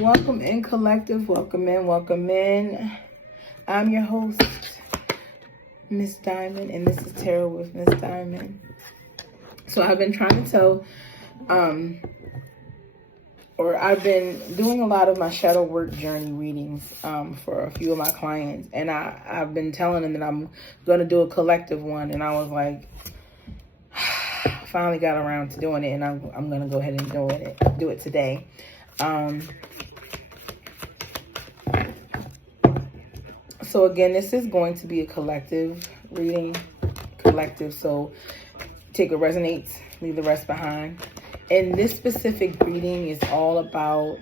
Welcome in, collective. Welcome in, welcome in. I'm your host, Miss Diamond, and this is Tarot with Miss Diamond. So I've been trying to tell, I've been doing a lot of my shadow work journey readings for a few of my clients, and I've been telling them that I'm going to do a collective one, and I was like, finally got around to doing it, and I'm going to go ahead and do it today. So again, this is going to be a collective reading. So take what resonates, leave the rest behind. And this specific reading is all about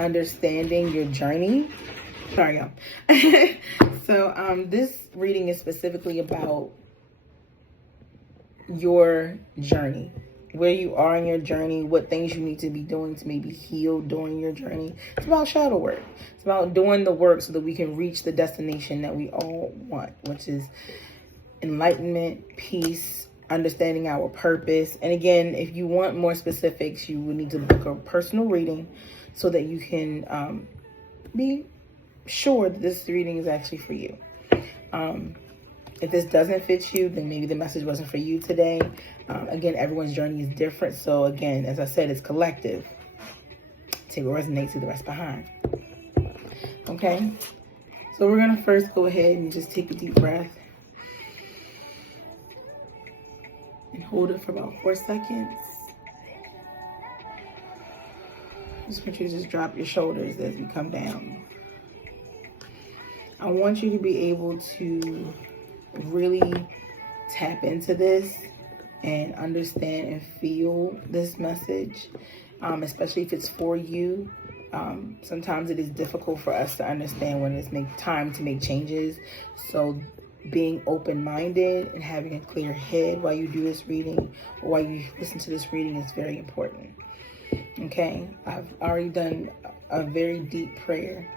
understanding your journey. Sorry, y'all. So this reading is specifically about your journey, where you are in your journey, what things you need to be doing to maybe heal during your journey. It's about shadow work. It's about doing the work so that we can reach the destination that we all want, which is enlightenment, peace, understanding our purpose. And again, if you want more specifics, you will need to book a personal reading so that you can be sure that this reading is actually for you. If this doesn't fit you, then maybe the message wasn't for you today. Again, everyone's journey is different. So again, as I said, it's collective. Take what resonates, leave the rest behind. Okay? So we're going to first go ahead and just take a deep breath. And hold it for about 4 seconds. Just want you to just drop your shoulders as we come down. I want you to be able to really tap into this and understand and feel this message, especially if it's for you. Sometimes it is difficult for us to understand when it's time to make changes. So being open-minded and having a clear head while you do this reading or while you listen to this reading is very important. Okay, I've already done a very deep prayer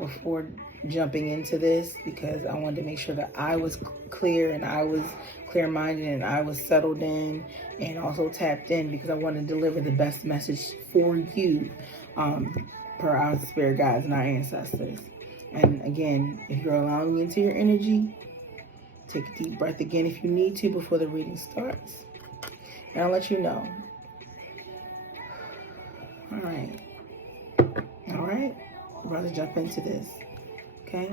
before jumping into this because I wanted to make sure that I was clear and I was clear-minded and I was settled in and also tapped in because I want to deliver the best message for you per our spirit guides and our ancestors. And again, if you're allowing me into your energy, take a deep breath again if you need to before the reading starts. And I'll let you know. All right. We're about to jump into this. Okay?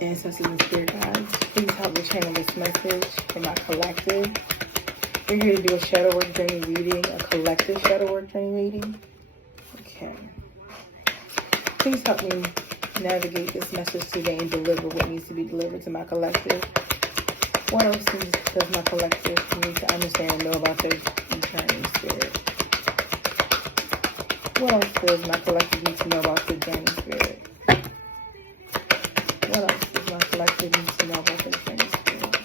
Ancestors and spirit guides, please help me channel this message for my collective. We're here to do a shadow work journey reading, a collective shadow work journey reading. Okay. Please help me navigate this message today and deliver what needs to be delivered to my collective. What else does my collective need to understand and know about their journey, spirit? What else does my collective need to know about their journey, spirit? What else does my collective need to know about their journey, spirit?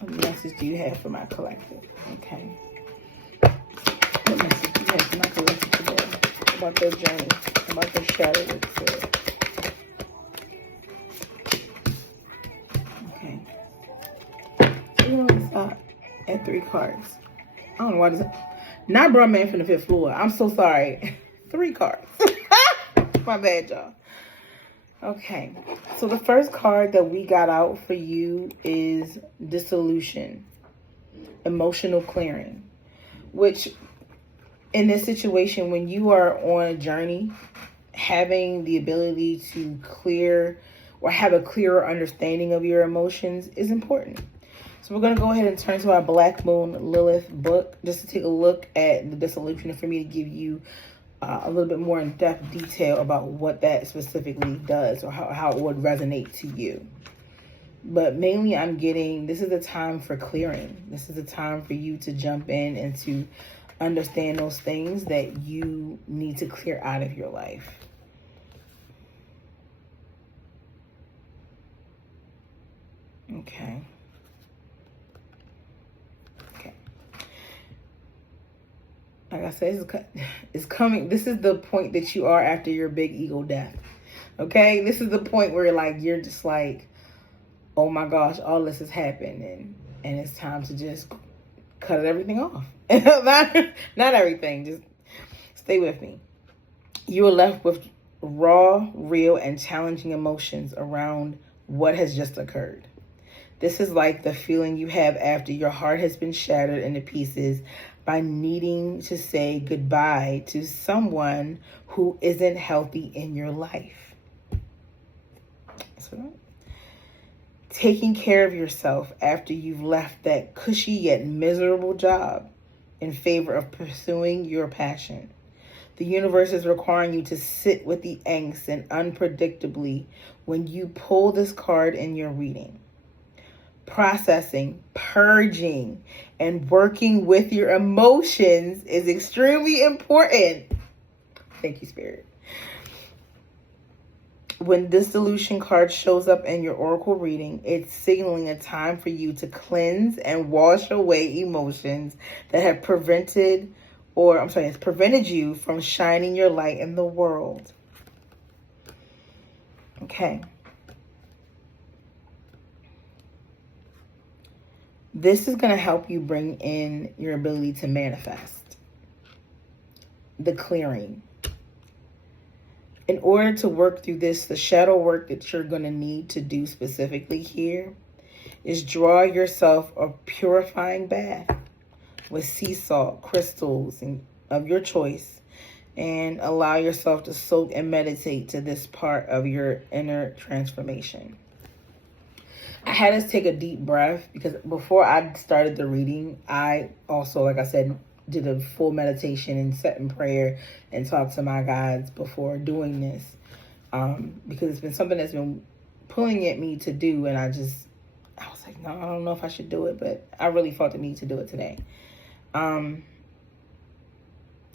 What message do you have for my collective? Okay. What message do you have for my collective today about their journey, about their shadow work, spirit? Okay. So we're going to stop at 3 cards. I don't know why this... Not Bruh Man from the 5th floor. I'm so sorry. 3 cards. My bad, y'all. Okay. So the first card that we got out for you is dissolution. Emotional clearing. Which, in this situation, when you are on a journey, having the ability to clear or have a clearer understanding of your emotions is important. So we're going to go ahead and turn to our Black Moon Lilith book just to take a look at the dissolution and for me to give you a little bit more in-depth detail about what that specifically does or how it would resonate to you. But mainly I'm getting, this is a time for clearing. This is a time for you to jump in and to understand those things that you need to clear out of your life. Okay. Like I said, it's coming. This is the point that you are after your big ego death. Okay? This is the point where you're just like, oh my gosh, all this has happened and it's time to just cut everything off. Not everything, just it's Stay with me. You are left with raw, real, and challenging emotions around what has just occurred. This is like the feeling you have after your heart has been shattered into pieces by needing to say goodbye to someone who isn't healthy in your life. So, taking care of yourself after you've left that cushy yet miserable job in favor of pursuing your passion. The universe is requiring you to sit with the angst and unpredictably when you pull this card in your reading. Processing, purging, and working with your emotions is extremely important. Thank you, Spirit. When this solution card shows up in your oracle reading, it's signaling a time for you to cleanse and wash away emotions that have prevented you from shining your light in the world. Okay. This is going to help you bring in your ability to manifest. The clearing. In order to work through this, the shadow work that you're going to need to do specifically here is draw yourself a purifying bath with sea salt, crystals of your choice, and allow yourself to soak and meditate to this part of your inner transformation. I had us take a deep breath because before I started the reading, I also, like I said, did a full meditation and sat in prayer and talked to my guides before doing this, because it's been something that's been pulling at me to do, and I was like, no, I don't know if I should do it, but I really felt the need to do it today.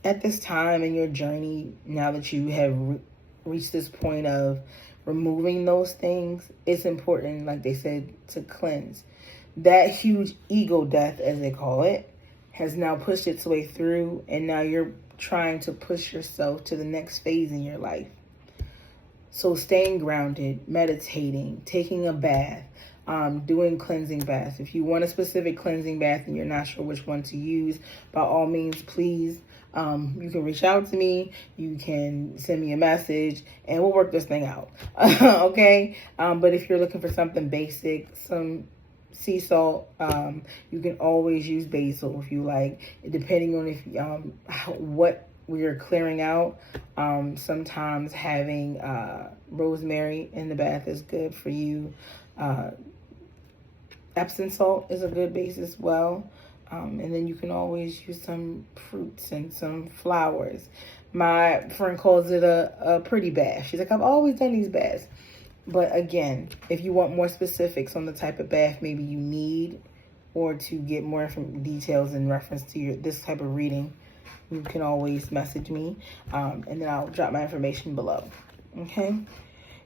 At this time in your journey, now that you have reached this point of removing those things, it's important, like they said, to cleanse. That huge ego death, as they call it, has now pushed its way through, and now you're trying to push yourself to the next phase in your life. So staying grounded, meditating, taking a bath, doing cleansing baths. If you want a specific cleansing bath and you're not sure which one to use, by all means, please, you can reach out to me. You can send me a message and we'll work this thing out. Okay? But if you're looking for something basic, some sea salt, you can always use basil if you like, depending on what we're clearing out. Sometimes having rosemary in the bath is good for you. Epsom salt is a good base as well. And then you can always use some fruits and some flowers. My friend calls it a pretty bath. She's like, I've always done these baths. But again, if you want more specifics on the type of bath maybe you need, or to get more details in reference to this type of reading, you can always message me, and then I'll drop my information below. Okay?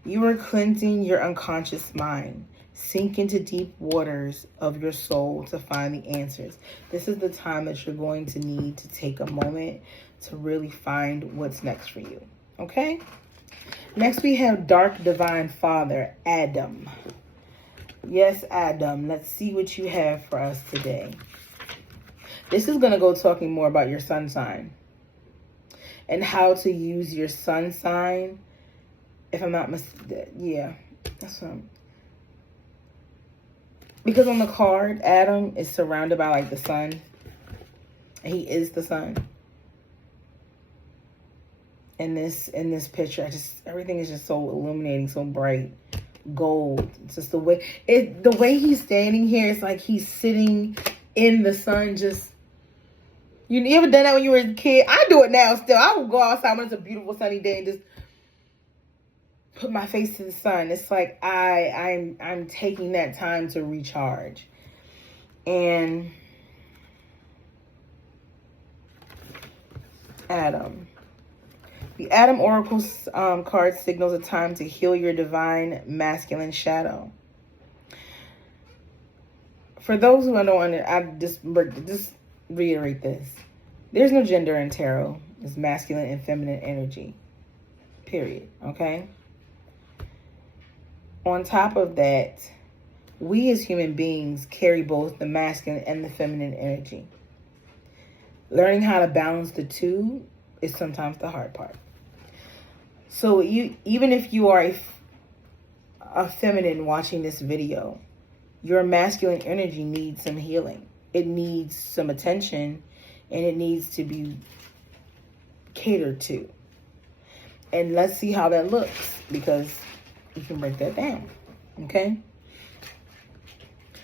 You are cleansing your unconscious mind. Sink into deep waters of your soul to find the answers. This is the time that you're going to need to take a moment to really find what's next for you. Okay? Next, we have Dark Divine Father, Adam. Yes, Adam. Let's see what you have for us today. This is going to go talking more about your sun sign and how to use your sun sign. If I'm not mistaken, yeah, that's what because on the card, Adam is surrounded by like the sun. And he is the sun. In this picture, everything is just so illuminating, so bright, gold. It's just the way he's standing here. It's like he's sitting in the sun. Just you ever done that when you were a kid? I do it now. Still, I will go outside when it's a beautiful sunny day and just put my face to the sun. It's like I'm taking that time to recharge. And Adam. The Adam Oracle card signals a time to heal your divine masculine shadow. For those who don't know, I just reiterate this. There's no gender in tarot. It's masculine and feminine energy. Period. Okay? On top of that, we as human beings carry both the masculine and the feminine energy. Learning how to balance the two is sometimes the hard part. So even if you are a feminine watching this video, your masculine energy needs some healing. It needs some attention, and it needs to be catered to. And let's see how that looks, because you can break that down. Okay?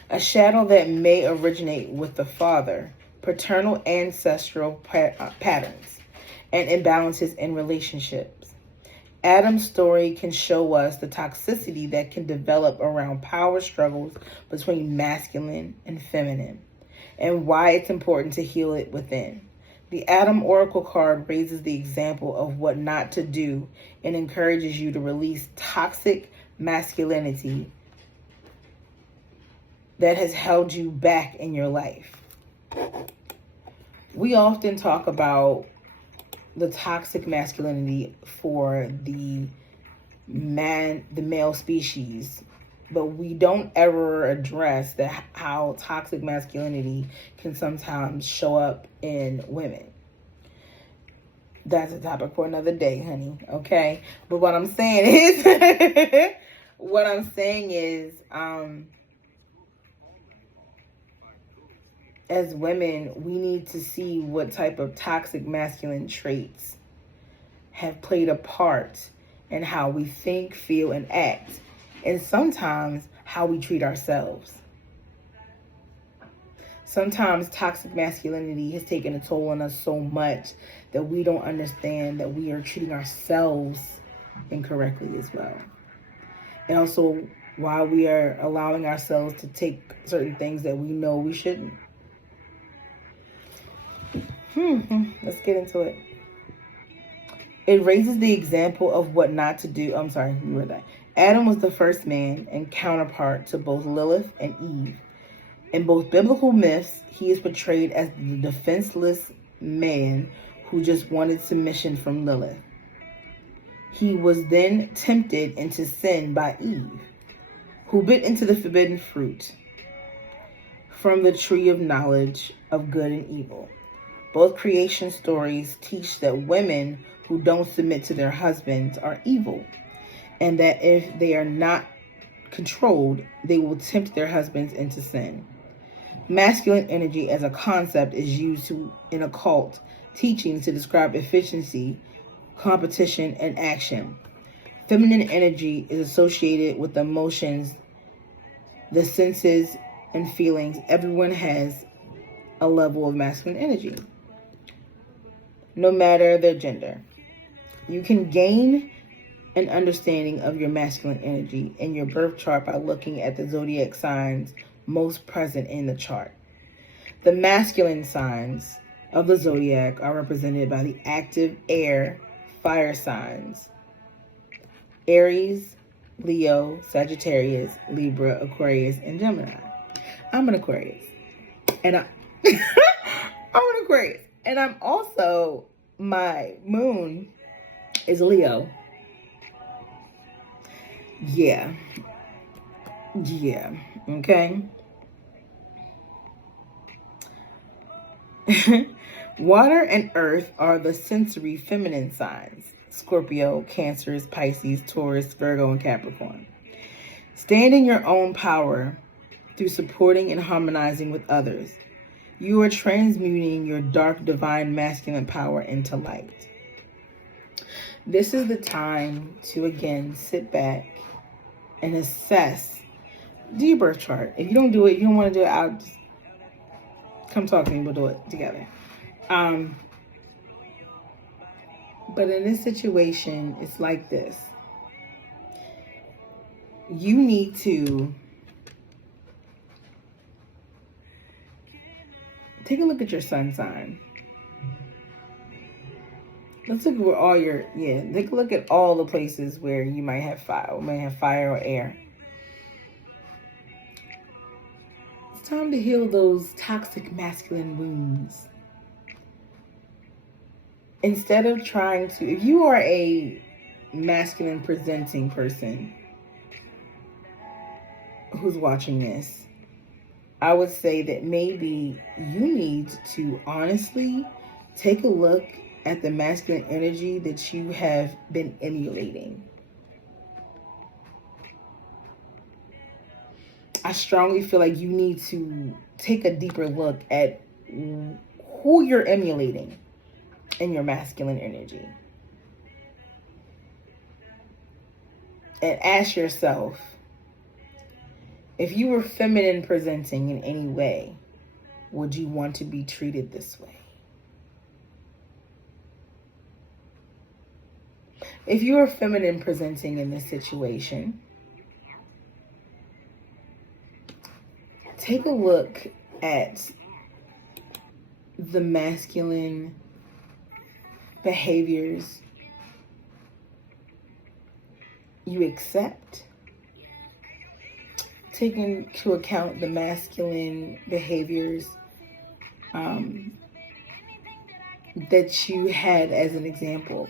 A shadow that may originate with the father, paternal ancestral patterns, and imbalances in relationships. Adam's story can show us the toxicity that can develop around power struggles between masculine and feminine, and why it's important to heal it within. The Adam Oracle card raises the example of what not to do and encourages you to release toxic masculinity that has held you back in your life. We often talk about the toxic masculinity for the male species, but we don't ever address how toxic masculinity can sometimes show up in women. That's a topic for another day, honey. Okay, but what I'm saying is, as women, we need to see what type of toxic masculine traits have played a part in how we think, feel, and act, and sometimes how we treat ourselves. Sometimes toxic masculinity has taken a toll on us so much that we don't understand that we are treating ourselves incorrectly as well. And also why we are allowing ourselves to take certain things that we know we shouldn't. Let's get into it. It raises the example of what not to do. I'm sorry, you read that. Adam was the first man and counterpart to both Lilith and Eve. In both biblical myths, he is portrayed as the defenseless man who just wanted submission from Lilith. He was then tempted into sin by Eve, who bit into the forbidden fruit from the tree of knowledge of good and evil. Both creation stories teach that women who don't submit to their husbands are evil, and that if they are not controlled, they will tempt their husbands into sin. Masculine energy as a concept is used in occult teachings to describe efficiency, competition, and action. Feminine energy is associated with the emotions, the senses, and feelings. Everyone has a level of masculine energy, no matter their gender. You can gain an understanding of your masculine energy in your birth chart by looking at the zodiac signs most present in the chart. The masculine signs of the zodiac are represented by the active air fire signs: Aries, Leo, Sagittarius, Libra, Aquarius, and Gemini. I'm an Aquarius. And I'm an Aquarius. And I'm also, my moon is Leo. Yeah. Okay. Water and earth are the sensory feminine signs: Scorpio, Cancer, Pisces, Taurus, Virgo, and Capricorn. Stand in your own power through supporting and harmonizing with others. You are transmuting your dark divine masculine power into light. This is the time to, again, sit back and assess. Do your birth chart. If you don't do it, you don't want to do it, I'll just come talk to me. We'll do it together. But in this situation, it's like this. You need to take a look at your sun sign. Let's look at where all your, take a look at all the places where you might have fire or air. It's time to heal those toxic masculine wounds. Instead of trying to, if you are a masculine presenting person who's watching this, I would say that maybe you need to honestly take a look at the masculine energy that you have been emulating. I strongly feel like you need to take a deeper look at who you're emulating in your masculine energy. And ask yourself, if you were feminine presenting in any way, would you want to be treated this way? If you are feminine presenting in this situation, take a look at the masculine behaviors you accept. Take into account the masculine behaviors that you had as an example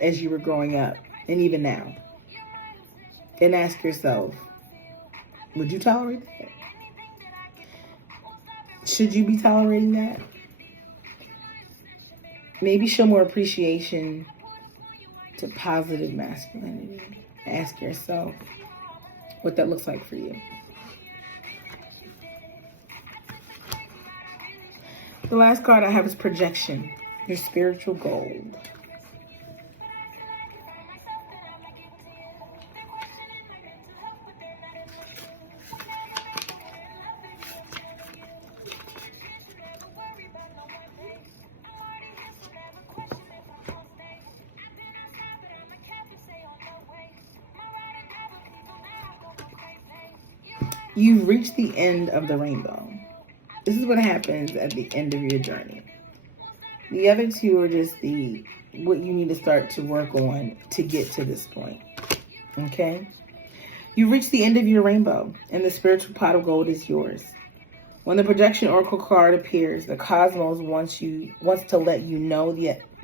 as you were growing up, and even now. And ask yourself, would you tolerate that? Should you be tolerating that? Maybe show more appreciation to positive masculinity. Ask yourself what that looks like for you. The last card I have is projection, your spiritual gold. You've reached the end of the rainbow. This is what happens at the end of your journey. The other two are just what you need to start to work on to get to this point. Okay? You've reached the end of your rainbow, and the spiritual pot of gold is yours. When the projection oracle card appears, the cosmos wants to let you know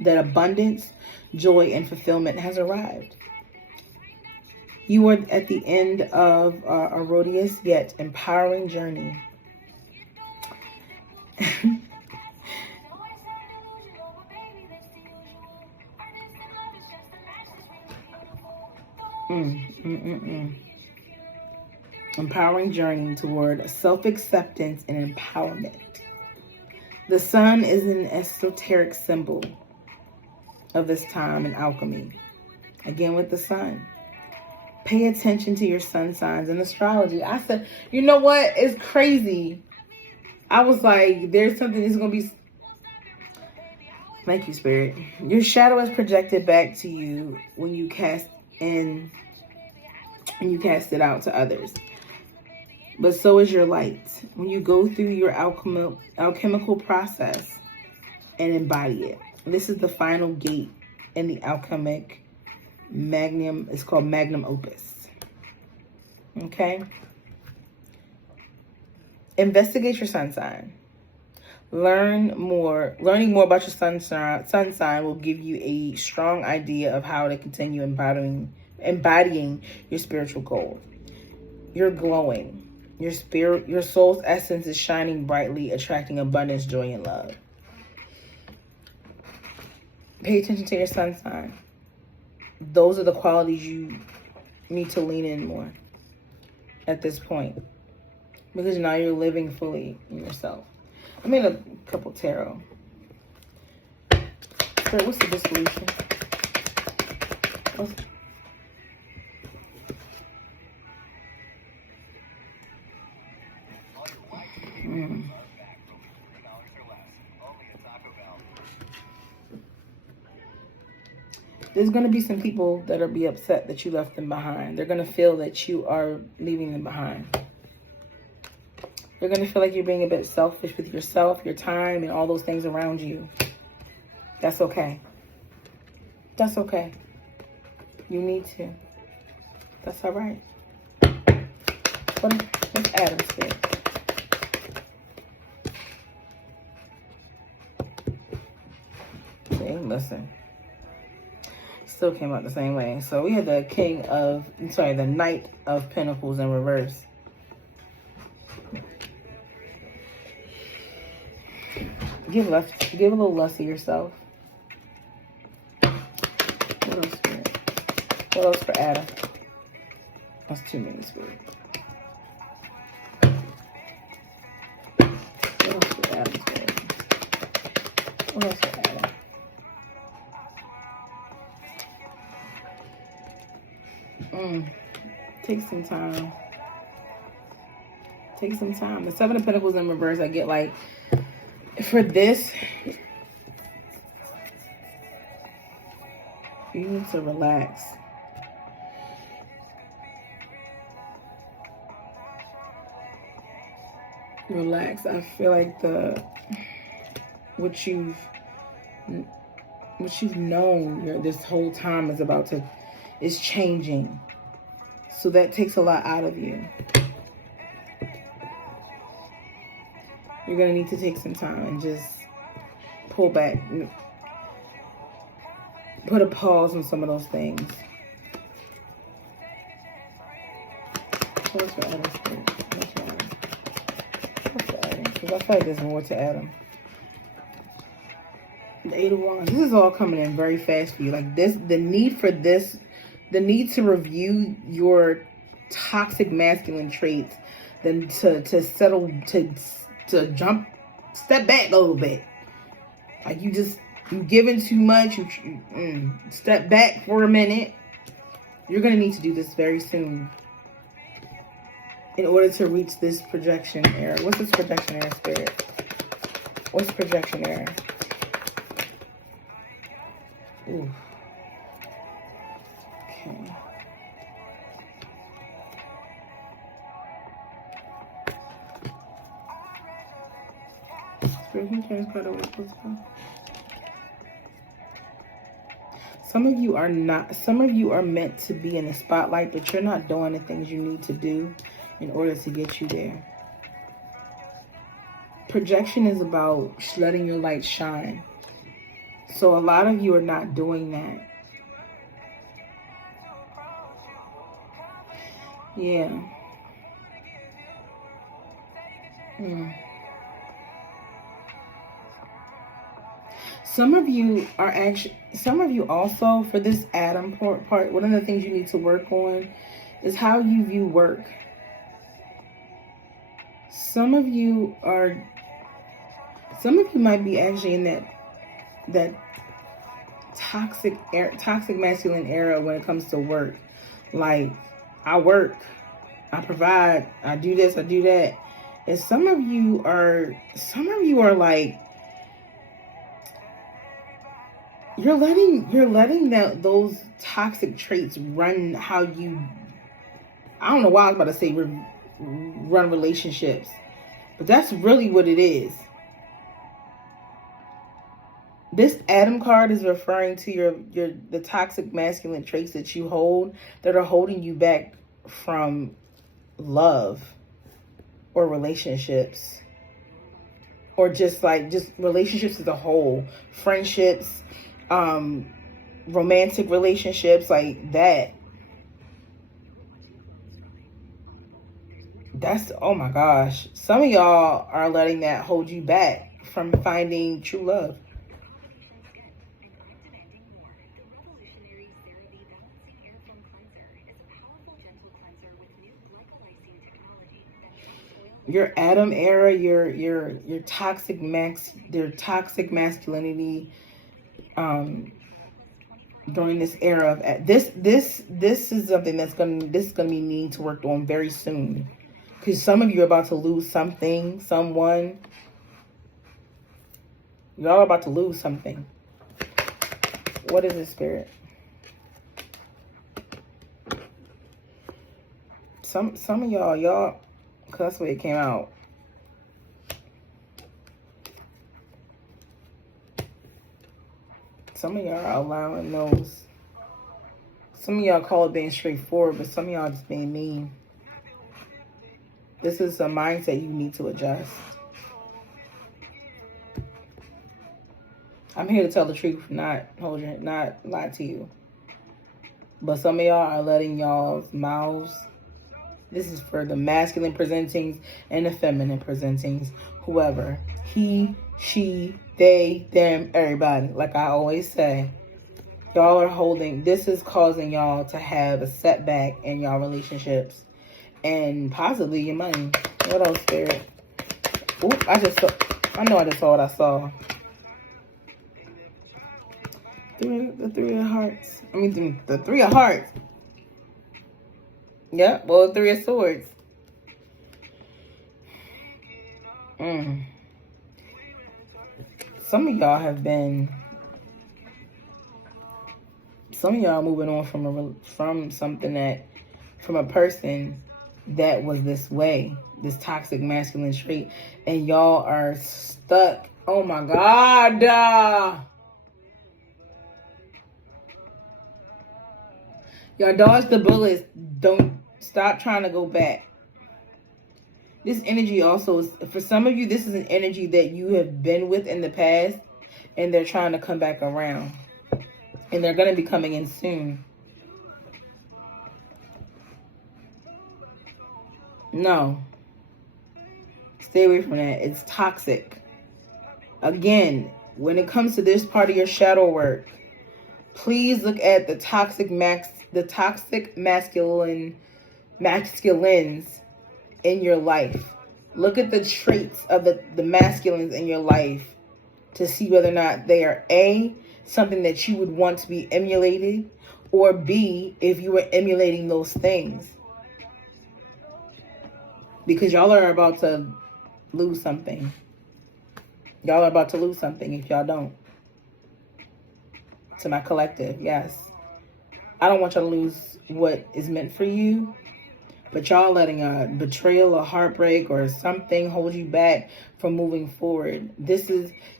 that abundance, joy, and fulfillment has arrived. You are at the end of a arduous yet empowering journey. Empowering journey toward self-acceptance and empowerment. The sun is an esoteric symbol of this time in alchemy. Again, with the sun. Pay attention to your sun signs in astrology. I said, you know what? It's crazy. I was like, there's something that's going to be... Thank you, Spirit. Your shadow is projected back to you when you cast in and you cast it out to others. But so is your light. When you go through your alchemical process and embody it. This is the final gate in the alchemic magnum. It's called magnum opus. Okay? Investigate your sun sign. Learning more about your sun sign will give you a strong idea of how to continue embodying your spiritual gold. You're glowing. Your soul's essence is shining brightly, attracting abundance, joy, and love. Pay attention to your sun sign. Those are the qualities you need to lean in more at this point, because now you're living fully in yourself. I made a couple tarot. So what's the dissolution? There's going to be some people that will be upset that you left them behind. They're going to feel that you are leaving them behind. You're going to feel like you're being a bit selfish with yourself, your time, and all those things around you. That's okay. That's okay. You need to. That's all right. What's Adam's Spirit? See, listen. Still came out the same way. So we had the the Knight of Pentacles in reverse. Give a little less of yourself. What else, Spirit? What else for Adam? That's too many, Spirit. What else for Adam, Spirit? What else for Adam? Take some time. Take some time. The Seven of Pentacles in reverse, I get like, for this, you need to relax. Relax. I feel like what you've known this whole time is changing. So that takes a lot out of you. You're going to need to take some time and just pull back. Put a pause on some of those things. What's for Adam? What's for Adam? What's for Adam? Because I feel like there's more to Adam. The Eight of Wands. This is all coming in very fast for you. Like this, the need to review your toxic masculine traits, then to settle, to jump, step back a little bit. Like you're giving too much. You step back for a minute. You're going to need to do this very soon in order to reach this projection era. What's this projection era, Spirit? What's projection era? Ooh. Okay. Spirit, can you change card over? Some of you are meant to be in the spotlight, but you're not doing the things you need to do in order to get you there. Projection is about letting your light shine. So a lot of you are not doing that. Yeah. Some of you also, for this Adam part, one of the things you need to work on is how you view work. Some of you might be actually in that toxic masculine era when it comes to work. Like, I work, I provide, I do this, I do that. And some of you are like, you're letting those toxic traits run how you, I don't know why I was about to say run relationships, but that's really what it is. This Adam card is referring to the toxic masculine traits that you hold that are holding you back from love or relationships, or just relationships as a whole, friendships, romantic relationships, like that. That's, oh my gosh. Some of y'all are letting that hold you back from finding true love. Your Adam era, your toxic masculinity, during this era of this is something that's gonna be needing to work on very soon, because some of you are about to lose someone. Y'all are about to lose something. What is this, Spirit? Some of y'all, because that's the way it came out. Some of y'all are allowing those. Some of y'all call it being straightforward, but some of y'all just being mean. This is a mindset you need to adjust. I'm here to tell the truth, not lie to you. But some of y'all are letting y'all's mouths. This is for the masculine presentings and the feminine presentings. Whoever. He, she, They, them, everybody. Like I always say, y'all are holding, this is causing y'all to have a setback in y'all relationships and possibly your money. What else, Spirit? Oop, I just saw what I saw. The three of hearts. I mean, the three of hearts. Yep, well, three of swords. Some of y'all moving on from a person that was this way, this toxic masculine trait, and y'all are stuck. Oh my God. Y'all dodge the bullets. Don't stop trying to go back. This energy also is, for some of you, this is an energy that you have been with in the past, and they're trying to come back around. And they're going to be coming in soon. No. Stay away from that. It's toxic. Again, when it comes to this part of your shadow work, please look at the toxic masculines in your life. Look at the traits of the masculines in your life to see whether or not they are A, something that you would want to be emulated, or B, if you were emulating those things. Because y'all are about to lose something. Y'all are about to lose something if y'all don't. To my collective, yes. I don't want y'all to lose what is meant for you, but y'all letting a betrayal, a heartbreak, or something hold you back from moving forward.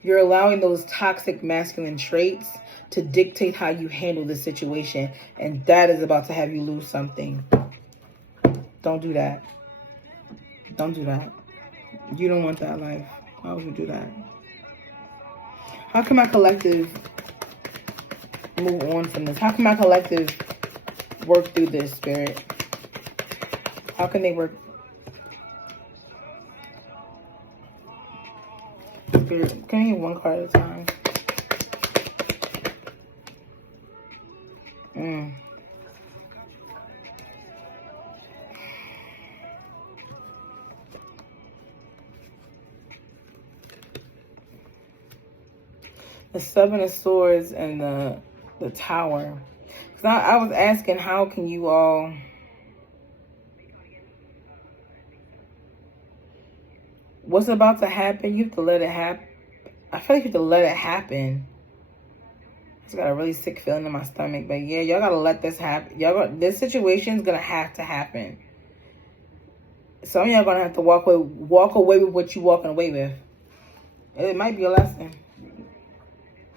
You're allowing those toxic masculine traits to dictate how you handle the situation, and that is about to have you lose something. Don't do that. Don't do that. You don't want that life. Why would you do that? How can my collective move on from this? How can my collective work through this, Spirit? How can they work? Spirit, can you get one card at a time? The Seven of Swords and the Tower. Because I was asking, how can you all... What's about to happen, you have to let it happen. I feel like you have to let it happen. I just got a really sick feeling in my stomach. But yeah, y'all got to let this happen. This situation is going to have to happen. Some of y'all going to have to walk away with what you're walking away with. It might be a lesson.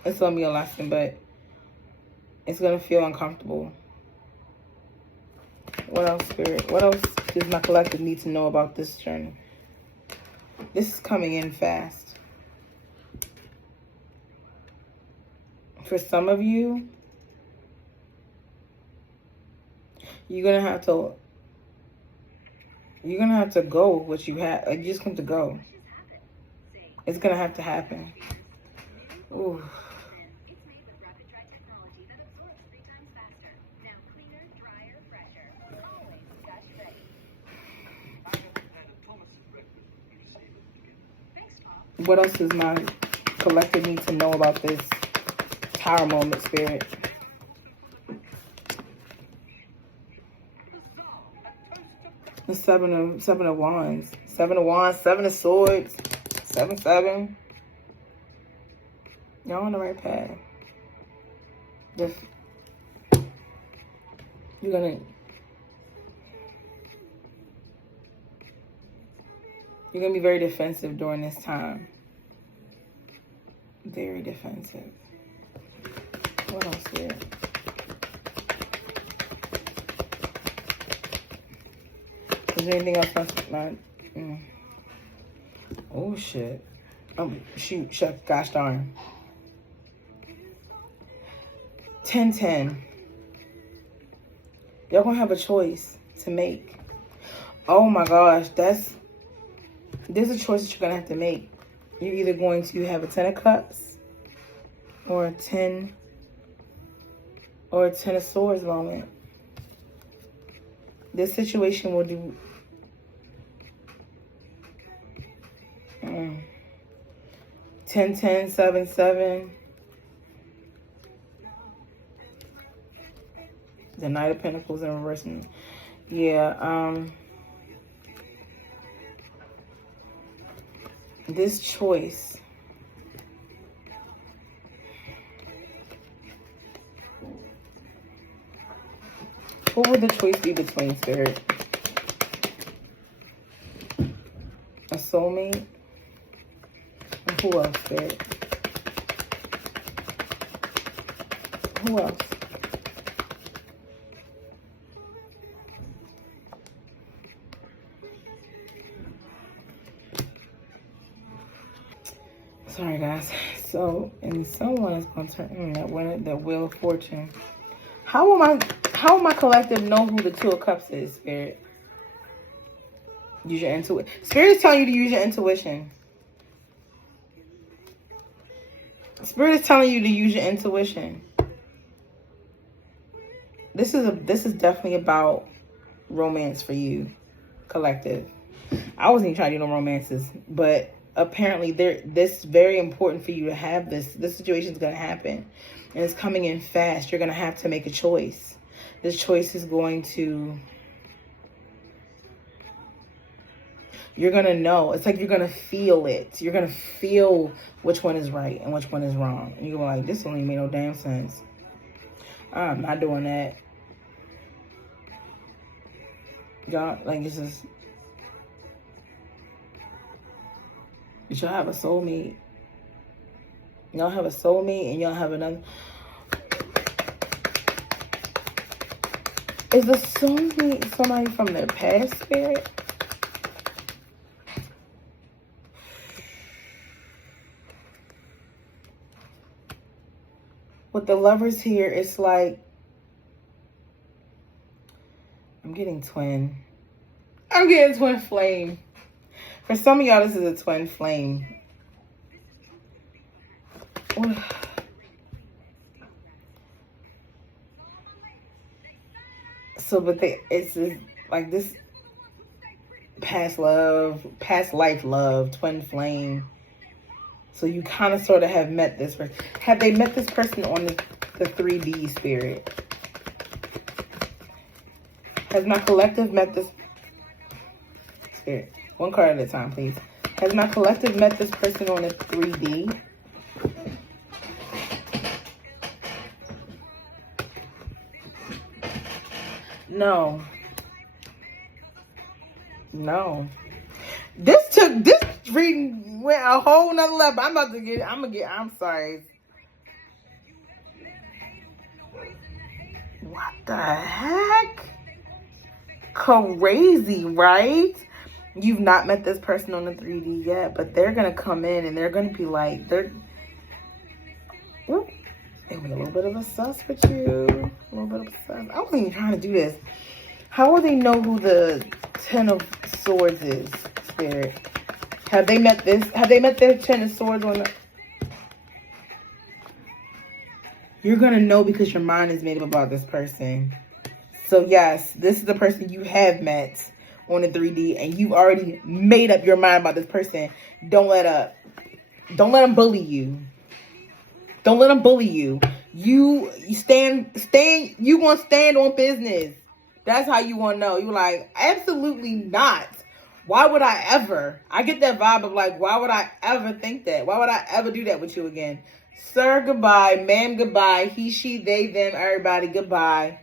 It's going to be a lesson, but it's going to feel uncomfortable. What else, Spirit? What else does my collective need to know about this journey? This is coming in fast. For some of you, you're going to have to go with what you have. Like, you just come to go. It's going to have to happen. Ooh. What else does my collective need to know about this Tower moment, Spirit? The Seven of Wands. Seven of Wands, Seven of Swords, 7-7. Y'all on the right path. You're gonna be very defensive during this time. Very defensive. What else here? Is there anything else that's not? Oh, shit. Oh, shoot. Gosh darn. 10-10. Y'all gonna have a choice to make. Oh, my gosh. There's a choice that you're gonna have to make. You're either going to have a 10 of cups or a 10 of swords moment. This situation will do 10, 10, 7, 7. The Knight of Pentacles in reverse. Yeah, this choice. What would the choice be between, Spirit? A soulmate? And who else, Spirit? Who else? Sorry, guys. So, and someone is going to turn that Wheel of Fortune. How will my collective know who the Two of Cups is, Spirit? Use your intuition. Spirit is telling you to use your intuition. Spirit is telling you to use your intuition. This is definitely about romance for you, collective. I wasn't even trying to do no romances, but apparently this is very important for you to have this. This situation is going to happen, and it's coming in fast. You're going to have to make a choice. This choice is going to... You're going to know. It's like you're going to feel it. You're going to feel which one is right and which one is wrong. And you're like, this don't even make no damn sense. I'm not doing that. Y'all, like, this is... Y'all have a soulmate. Y'all have a soulmate and y'all have another... Is the soulmate somebody from their past, Spirit? With the Lovers here, it's like... I'm getting twin. I'm getting twin flame. For some of y'all, this is a twin flame. So, but it's like this past love, past life love, twin flame. So you kind of sort of have met this person. Have they met this person on the 3D, Spirit? Has my collective met this... Spirit, one card at a time, please. Has my collective met this person on a 3D? No. No. This reading went a whole nother level. I'm sorry. What the heck? Crazy, right? You've not met this person on the 3D yet, but they're going to come in and they're going to be like, they're be a little bit of a sus with you. A little bit of a sus. I wasn't even trying to do this. How will they know who the 10 of Swords is, Spirit? Have they met this? Have they met their 10 of Swords on the... You're going to know because your mind is made up about this person. So yes, this is the person you have met on the 3D, and you've already made up your mind about this person. Don't let them bully you. Don't let them bully you. You gonna stand on business. That's how you wanna know. You're like, absolutely not. Why would I ever? I get that vibe of like, why would I ever think that? Why would I ever do that with you again? Sir, goodbye. Ma'am, goodbye. He, she, they, them, everybody, goodbye.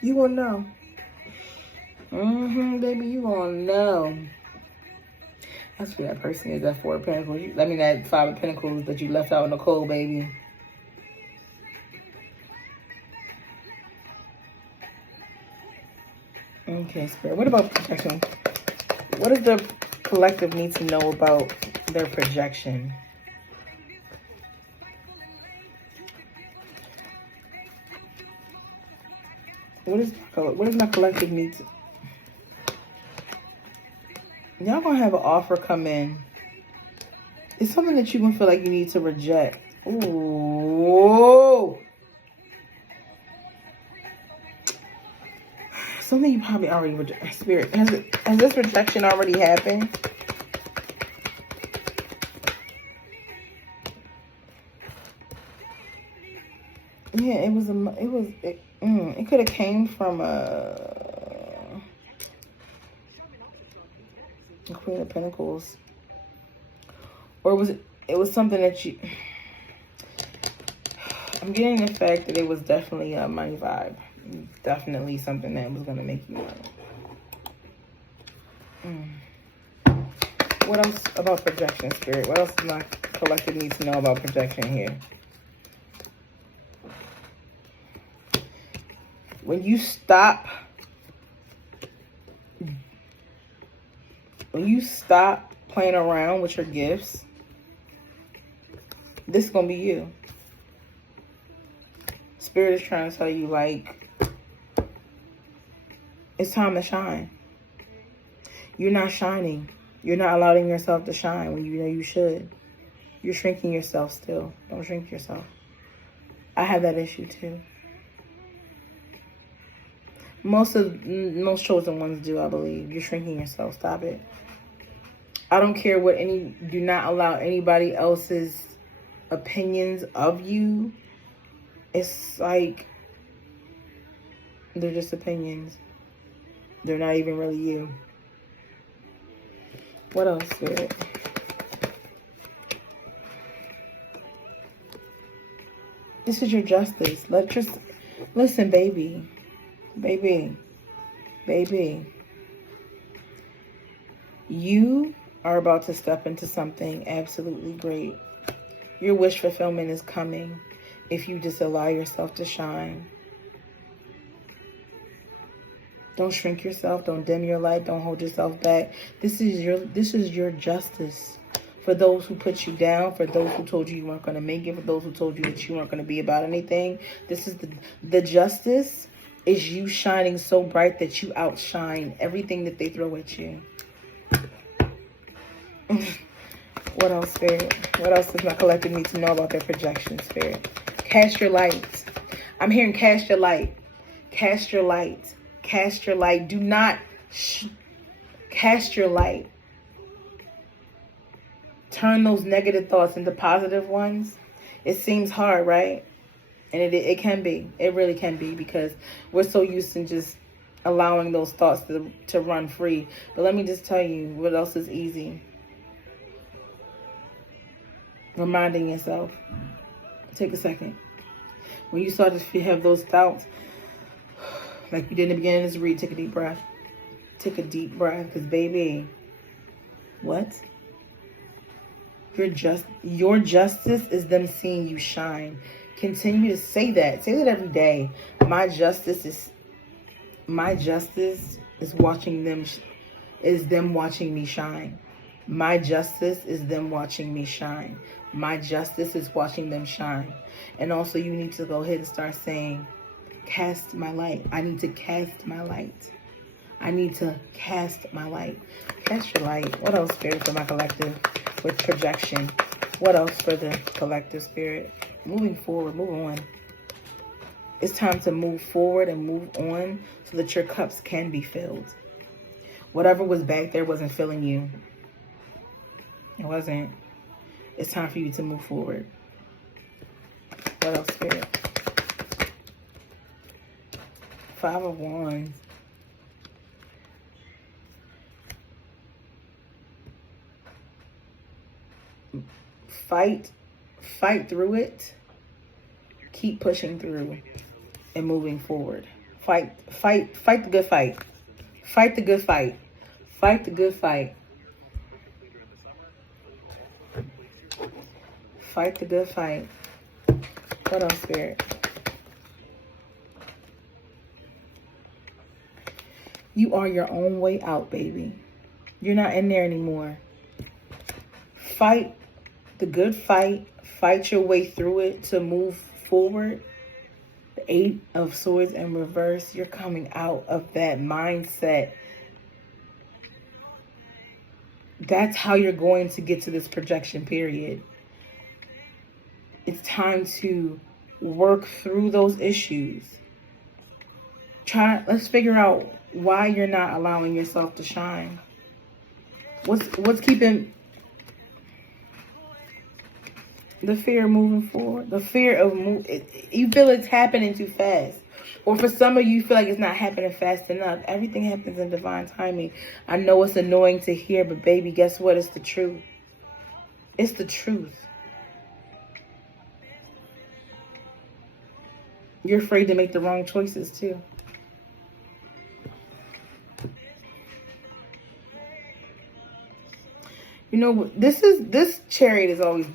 You gonna know. Baby, you gonna know. That's who that person is, that 4 of Pentacles. That 5 of Pentacles that you left out in the cold, baby. Okay, Spirit. What about projection? What does the collective need to know about their projection? What does my collective need to... Y'all gonna have an offer come in. It's something that you gonna feel like you need to reject. Ooh. Something you probably already reject. Spirit, has this rejection already happened? Yeah, it could have came from a Queen of Pentacles, or it was something that you. I'm getting the fact that it was definitely a money vibe. Definitely something that was gonna make you money. What else about projection, Spirit? What else does my collective need to know about projection here? When you stop playing around with your gifts, this is gonna be you. Spirit is trying to tell you, like, it's time to shine. You're not shining. You're not allowing yourself to shine when you know you should. You're shrinking yourself still. Don't shrink yourself. I have that issue too. Most chosen ones do, I believe. You're shrinking yourself. Stop it. I don't care what do not allow anybody else's opinions of you. It's like, they're just opinions. They're not even really you. What else, Spirit? This is your justice. Listen, baby. You are about to step into something absolutely great. Your wish fulfillment is coming if you just allow yourself to shine. Don't shrink yourself. Don't dim your light. Don't hold yourself back. This is your justice. For those who put you down, for those who told you weren't going to make it, for those who told you that you weren't going to be about anything, this is the justice is you shining so bright that you outshine everything that they throw at you. What else, Spirit? What else does my collective need to know about their projection, Spirit? Cast your light. I'm hearing cast your light. Cast your light. Cast your light. Do not cast your light. Turn those negative thoughts into positive ones. It seems hard, right? And it can be. It really can be, because we're so used to just allowing those thoughts to run free. But let me just tell you what else is easy. Reminding yourself. Take a second. When you start to have those doubts, like you did in the beginning of this read, take a deep breath. Take a deep breath, because baby, what? Your justice is them seeing you shine. Continue to say that. Say that every day. My justice is watching them. Is them watching me shine. My justice is them watching me shine. My justice is watching them shine. And also, you need to go ahead and start saying, cast my light. I need to cast my light. I need to cast my light. Cast your light. What else, Spirit, for my collective with projection? What else for the collective, Spirit? Moving forward, move on. It's time to move forward and move on so that your cups can be filled. Whatever was back there wasn't filling you. It wasn't. It's time for you to move forward. What else, Spirit? 5 of Wands. Fight through it. Keep pushing through and moving forward. Fight the good fight. Fight the good fight. Fight the good fight. Fight the good fight. What else, Spirit? You are your own way out, baby. You're not in there anymore. Fight the good fight. Fight your way through it to move forward. The 8 of Swords in reverse. You're coming out of that mindset That's how you're going to get to this projection period. It's time to work through those issues. Let's figure out why you're not allowing yourself to shine. What's keeping the fear of moving forward? The fear of you feel it's happening too fast. Or for some of you feel like it's not happening fast enough. Everything happens in divine timing. I know it's annoying to hear, but baby, guess what? It's the truth. It's the truth. You're afraid to make the wrong choices too. You know, this chariot is always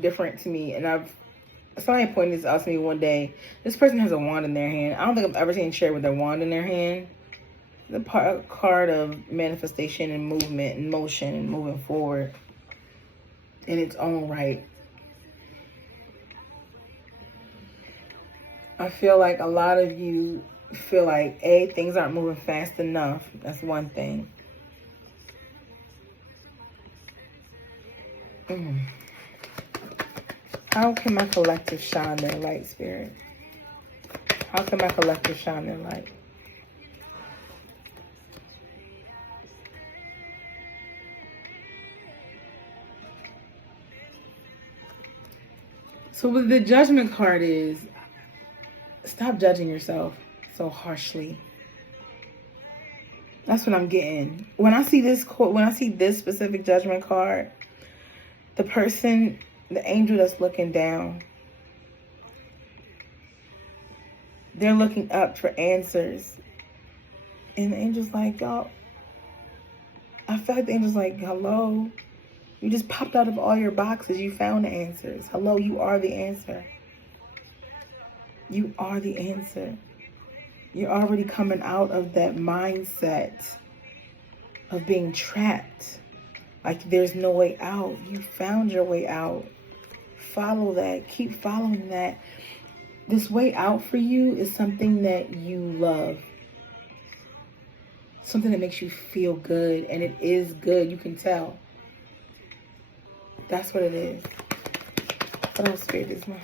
different to me, and somebody pointed this out to me one day. This person has a wand in their hand. I don't think I've ever seen a chariot with a wand in their hand. The card of manifestation and movement and motion and moving forward in its own right. I feel like a lot of you feel like, things aren't moving fast enough. That's one thing. How can my collective shine their light, Spirit? How can my collective shine their light? So what the Judgment card is, stop judging yourself so harshly. That's what I'm getting. When I see this specific Judgment card, the angel that's looking down, they're looking up for answers. And the angel's like, y'all, I feel like the angel's like, hello, you just popped out of all your boxes. You found the answers. Hello, you are the answer. You are the answer. You're already coming out of that mindset of being trapped. Like there's no way out. You found your way out. Follow that. Keep following that. This way out for you is something that you love. Something that makes you feel good. And it is good. You can tell. That's what it is. What else, Spirit, is mine?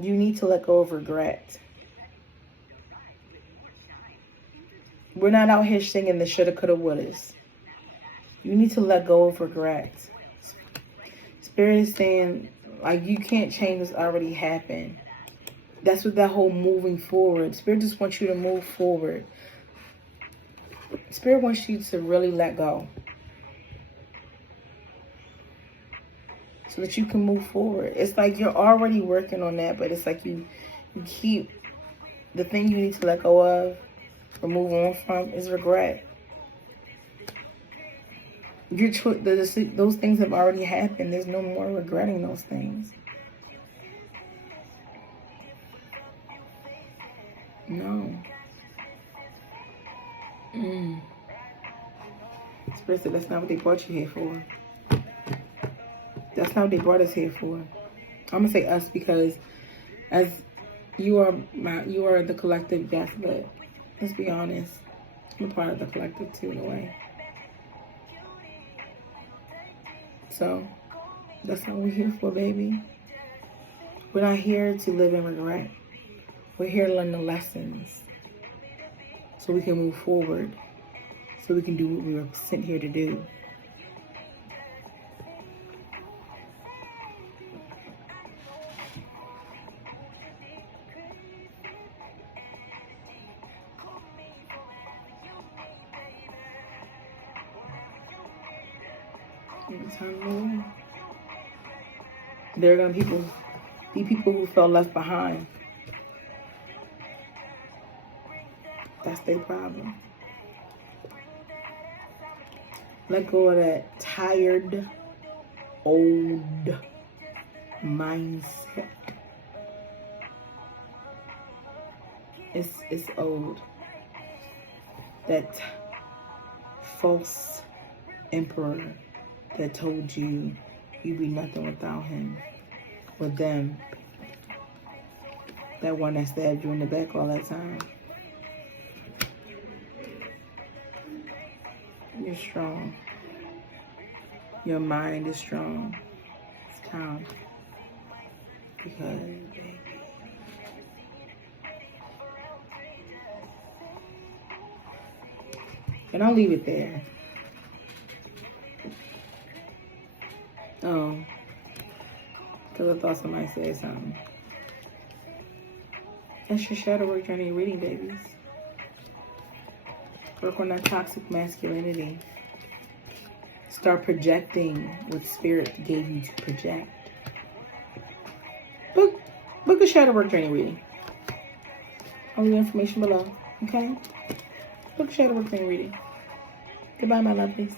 You need to let go of regret. We're not out here singing the shoulda, coulda, wouldas. You need to let go of regret. Spirit is saying, like, you can't change what's already happened. That's what that whole moving forward. Spirit just wants you to move forward. Spirit wants you to really let go. So that you can move forward. It's like you're already working on that, but it's like you keep, the thing you need to let go of or move on from is regret. Those things have already happened. There's no more regretting those things. No. Spirit said that's not what they brought you here for. That's not what they brought us here for. I'm gonna say us because as you are the collective, yes, but let's be honest. I'm a part of the collective too in a way. So that's not what we're here for, baby. We're not here to live in regret. We're here to learn the lessons so we can move forward, so we can do what we were sent here to do. There are going to be people who felt left behind. That's their problem. Let go of that tired, old mindset. It's old. That false emperor that told you you'd be nothing without him or them. That one that stabbed you in the back all that time. You're strong. Your mind is strong. It's time. Because, baby. And I'll leave it there. Oh. Because I thought somebody said something. That's your shadow work journey reading, babies. Work on that toxic masculinity. Start projecting what spirit gave you to project. Book a shadow work journey reading. All the information below. Okay? Book a shadow work journey reading. Goodbye, my lovelies.